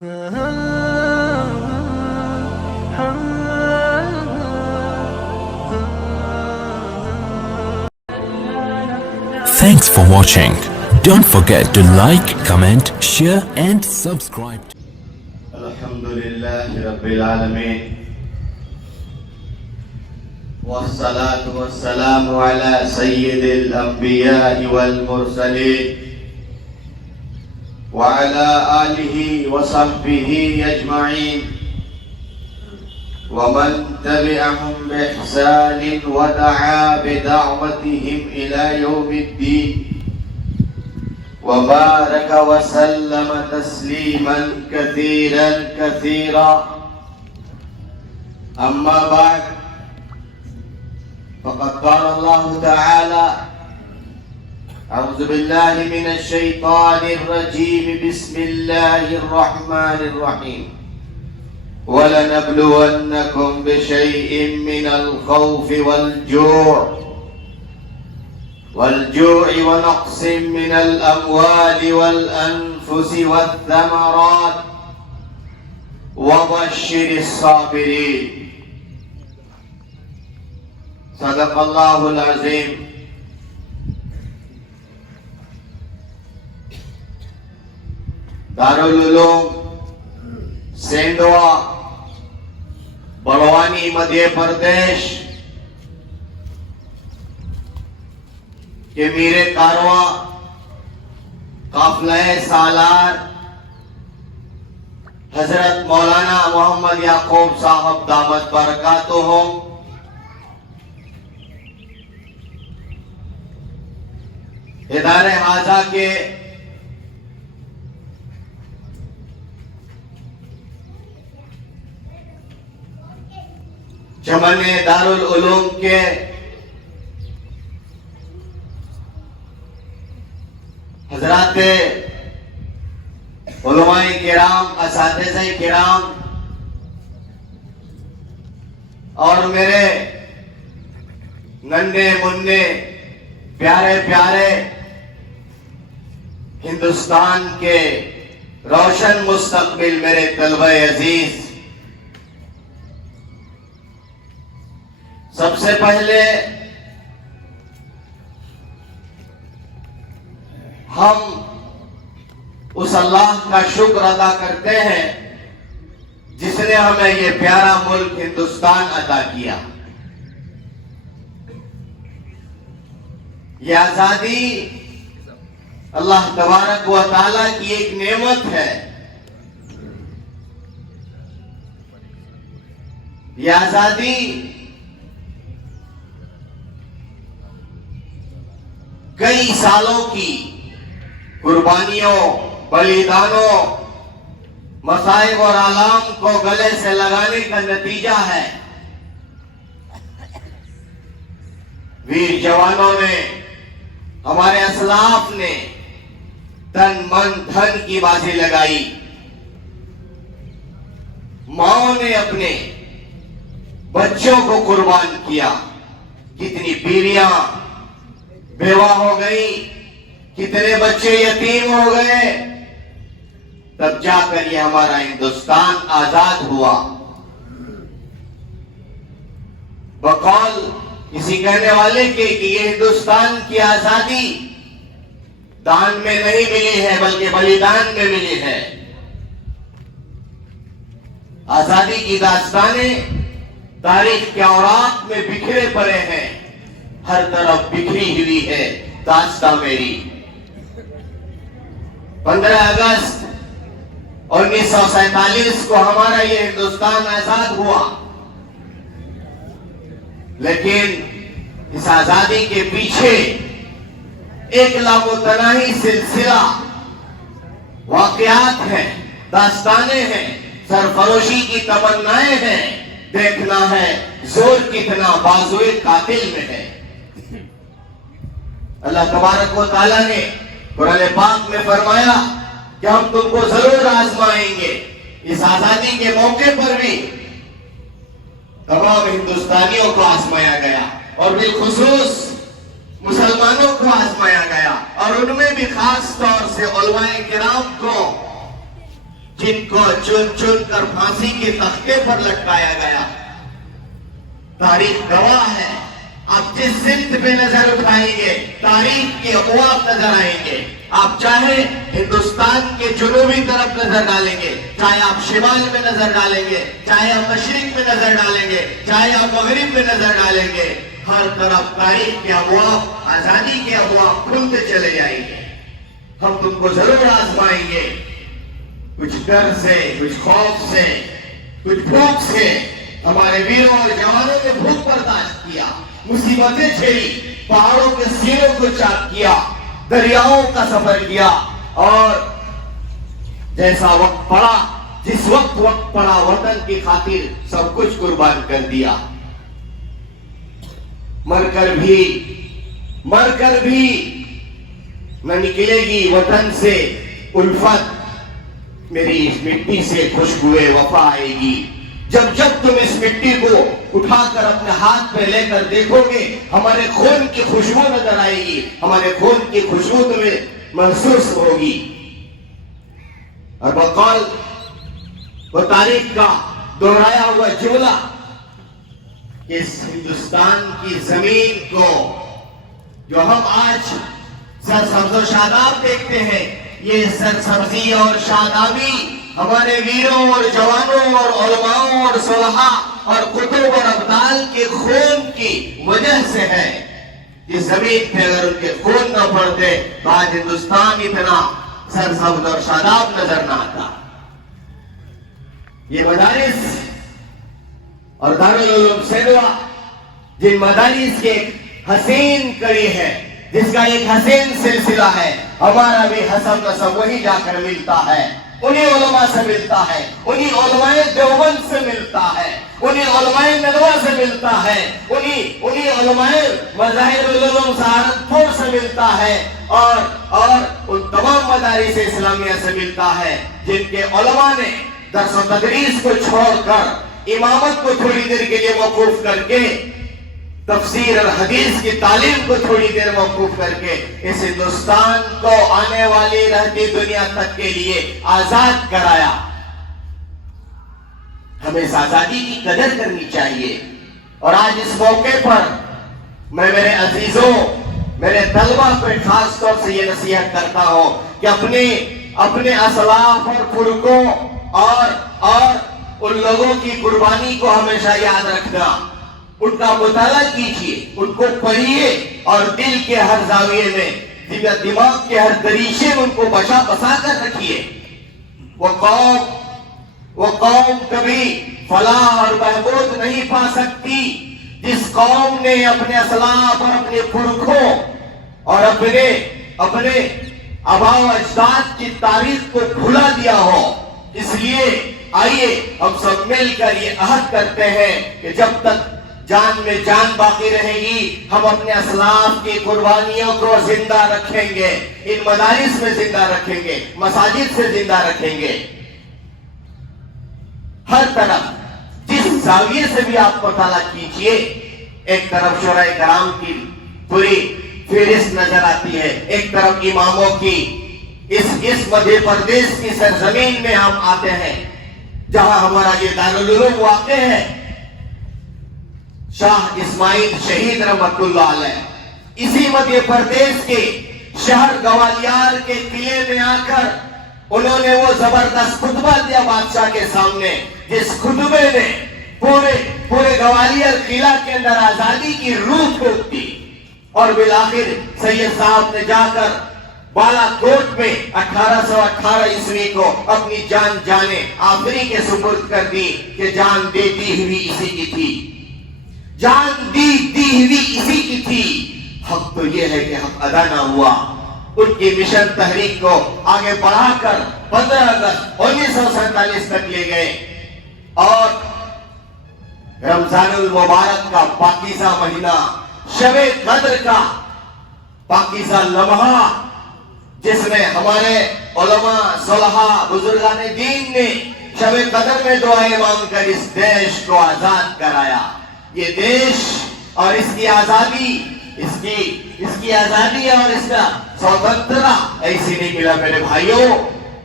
Thanks for watching. Don't forget to like, comment, share and subscribe. Alhamdulillah Rabbil Alameen. Wassalatu wassalamu ala sayyidil anbiya'i wal mursaleen wa ala alihi wa sahbihi ajma'in wa man tabi'ahum bi ihsanin wa da'a bi da'watihim ila yawmiddin wa baraka wa sallama tasliman kathiran amma ba'd. فقد قال الله تعالى: أعوذ بالله من الشيطان الرجيم بسم الله الرحمن الرحيم ولنبلونكم بشيء من الخوف والجوع ونقص من الأموال والأنفس والثمرات وبشر الصابرين. صدق اللہ العظیم. دارالعلوم سینڈوا بڑوانی مدھیہ پردیش کے میرے کارواں قافلہ سالار حضرت مولانا محمد یعقوب صاحب دامت برکاتہم ادارے حاضہ کے چمن دارالعلوم کے حضرات علماء کرام، اساتذہ کرام اور میرے ننھے منھے پیارے پیارے ہندوستان کے روشن مستقبل میرے طلبہ عزیز، سب سے پہلے ہم اس اللہ کا شکر ادا کرتے ہیں جس نے ہمیں یہ پیارا ملک ہندوستان عطا کیا. یہ آزادی اللہ تبارک و تعالیٰ کی ایک نعمت ہے. یہ آزادی کئی سالوں کی قربانیوں، بلیدانوں، مصائب اور آلام کو گلے سے لگانے کا نتیجہ ہے. ویر جوانوں نے، ہمارے اسلاف نے تن من دھن کی بازی لگائی. ماؤں نے اپنے بچوں کو قربان کیا. کتنی بیویاں بیوہ ہو گئی، کتنے بچے یتیم ہو گئے، تب جا کر یہ ہمارا ہندوستان آزاد ہوا. بقول کسی کہنے والے کہ یہ ہندوستان کی آزادی دان میں نہیں ملی ہے بلکہ بلیدان میں ملی ہے. آزادی کی داستانیں تاریخ کے اوراق میں بکھرے پڑے ہیں. ہر طرف بکھری ہوئی ہے داستان میری. 15 اگست 1947 کو ہمارا یہ ہندوستان آزاد ہوا، لیکن اس آزادی کے پیچھے ایک لامتناہی سلسلہ واقعات ہیں، داستانیں ہیں، سرفروشی کی تمنائیں ہیں. دیکھنا ہے زور کتنا بازوئے قاتل میں ہے. اللہ تبارک و تعالیٰ نے قرآن پاک میں فرمایا کہ ہم تم کو ضرور آزمائیں گے. اس آزادی کے موقع پر بھی تمام ہندوستانیوں کو آزمایا گیا اور بالخصوص مسلمانوں کو آزمایا گیا، اور ان میں بھی خاص طور سے علماء کرام کو جن کو چن چن کر پھانسی کے تختے پر لٹکایا گیا. تاریخ گواہ ہے. آپ جس سمت پہ نظر اٹھائیں گے تاریخ کے ابواب نظر آئیں گے. آپ چاہے ہندوستان کے جنوبی طرف نظر ڈالیں گے, چاہے آپ شمال میں نظر ڈالیں گے, چاہے آپ مشرق میں نظر ڈالیں گے, چاہے آپ مغرب میں نظر ڈالیں گے, ہر طرف تاریخ کے ابواب, آزادی کے ابواب کھلتے چلے جائیں گے. ہم تم کو ضرور آزمائیں گے, کچھ ڈر سے, کچھ خوف سے, کچھ بھوک سے. ہمارے ویروں اور جوانوں نے بھوک برداشت کیا, مصیبتیں جھیلی, پہاڑوں کے سینوں کو چاک کیا, دریاؤں کا سفر کیا, اور جیسا وقت پڑا, جس وقت پڑا, وطن کی خاطر سب کچھ قربان کر دیا. مر کر بھی نہ نکلے گی وطن سے الفت, میری اس مٹی سے خوشبوئے وفا آئے گی. جب تم اس مٹی کو اٹھا کر اپنے ہاتھ پہ لے کر دیکھو گے, ہمارے خون کی خوشبو نظر آئے گی, ہمارے خون کی خوشبو تمہیں محسوس ہوگی. اور بقول وہ تاریخ کا دہرایا ہوا جملہ, اس ہندوستان کی زمین کو جو ہم آج سرسبز و شاداب دیکھتے ہیں, یہ سرسبزی اور شادابی ہمارے ویروں اور جوانوں اور علماء اور صلحاء اور کتب اور ابدال کے خون کی وجہ سے ہے. اس زمین پہ اگر ان کے خون نہ پڑتے تو آج ہندوستان اتنا سرسبز اور شاداب نظر نہ آتا. یہ مدارس اور دارالعلوم سیدوا, جن مدارس کی ایک حسین کڑی ہے, جس کا ایک حسین سلسلہ ہے, ہمارا بھی حسب نسب وہی جا کر ملتا ہے, انہی علماء سے ملتا ہے, انہی علماء دیوبند سے ملتا ہے, انہی علماء ندوہ سے ملتا ہے, انہی علماء مظاہر العلوم سہارنپور سے ملتا ہے, اور ان تمام مدارس اسلامیہ سے ملتا ہے جن کے علماء نے درس و تدریس کو چھوڑ کر, امامت کو تھوڑی دیر کے لیے موقوف کر کے, تفسیر اور حدیث کی تعلیم کو تھوڑی دیر موقوف کر کے اس ہندوستان کو آنے والی رہتی دنیا تک کے لیے آزاد کرایا. ہمیں اس آزادی کی قدر کرنی چاہیے. اور آج اس موقع پر میں میرے عزیزوں, میرے طلبہ پہ خاص طور سے یہ نصیحت کرتا ہوں کہ اپنے اسلاف اور پرکوں اور ان لوگوں کی قربانی کو ہمیشہ یاد رکھنا. ان کا مطالعہ کیجئے, ان کو پڑھیے, اور دل کے ہر زاویے میں, دماغ کے ہر دریچے میں ان کو بسا کر رکھیے. وہ قوم کبھی فلاح اور بہبود نہیں پا سکتی جس قوم نے اپنے اسلاف اور اپنے پرکھوں اور اپنے آباء و اجداد کی تاریخ کو بھلا دیا ہو. اس لیے آئیے ہم سب مل کر یہ عہد کرتے ہیں کہ جب تک جان میں جان باقی رہے گی, ہم اپنے اسلاف کی قربانیوں کو زندہ رکھیں گے, ان مدارس میں زندہ رکھیں گے, مساجد سے زندہ رکھیں گے. ہر طرف جس زاویے سے بھی آپ مطالعہ کیجئے, ایک طرف شورائے کرام کی پوری فہرست نظر آتی ہے, ایک طرف اماموں کی. اس مدھیہ پردیش کی سرزمین میں ہم آتے ہیں جہاں ہمارا یہ دارالعلوم واقع ہے, شاہ اسماعیل شہید رحمت اللہ علیہ. اسی مدھیہ پردیش کے شہر گوالیار کے قلعے میں آ کر انہوں نے وہ زبردست خطبہ دیا بادشاہ کے سامنے, جس خطبے نے پورے گوالیار قلعہ کے اندر آزادی کی روح پھونک دی. اور بالآخر سید صاحب نے جا کر بالا کوٹ میں 1818 عیسوی کو اپنی جان آخری کے سپرد کر دی کہ جان دیتی ہوئی اسی کی تھی, جان دی ہوئی اسی کی تھی. حق تو یہ ہے کہ حق ادا نہ ہوا. ان کی مشن تحریک کو آگے بڑھا کر 15 اگست 1947 تک لے گئے, اور رمضان المبارک کا پاکیزہ مہینہ, شب قدر کا پاکیزہ لمحہ, جس میں ہمارے علماء, صلحاء, بزرگان دین نے شب قدر میں دعائیں مانگ کر اس دیش کو آزاد کرایا. یہ دیش اور اس کی آزادی, اس کی آزادی اور اس کا سوتنترا ایسی نہیں ملا میرے بھائیوں.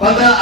15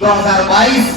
2022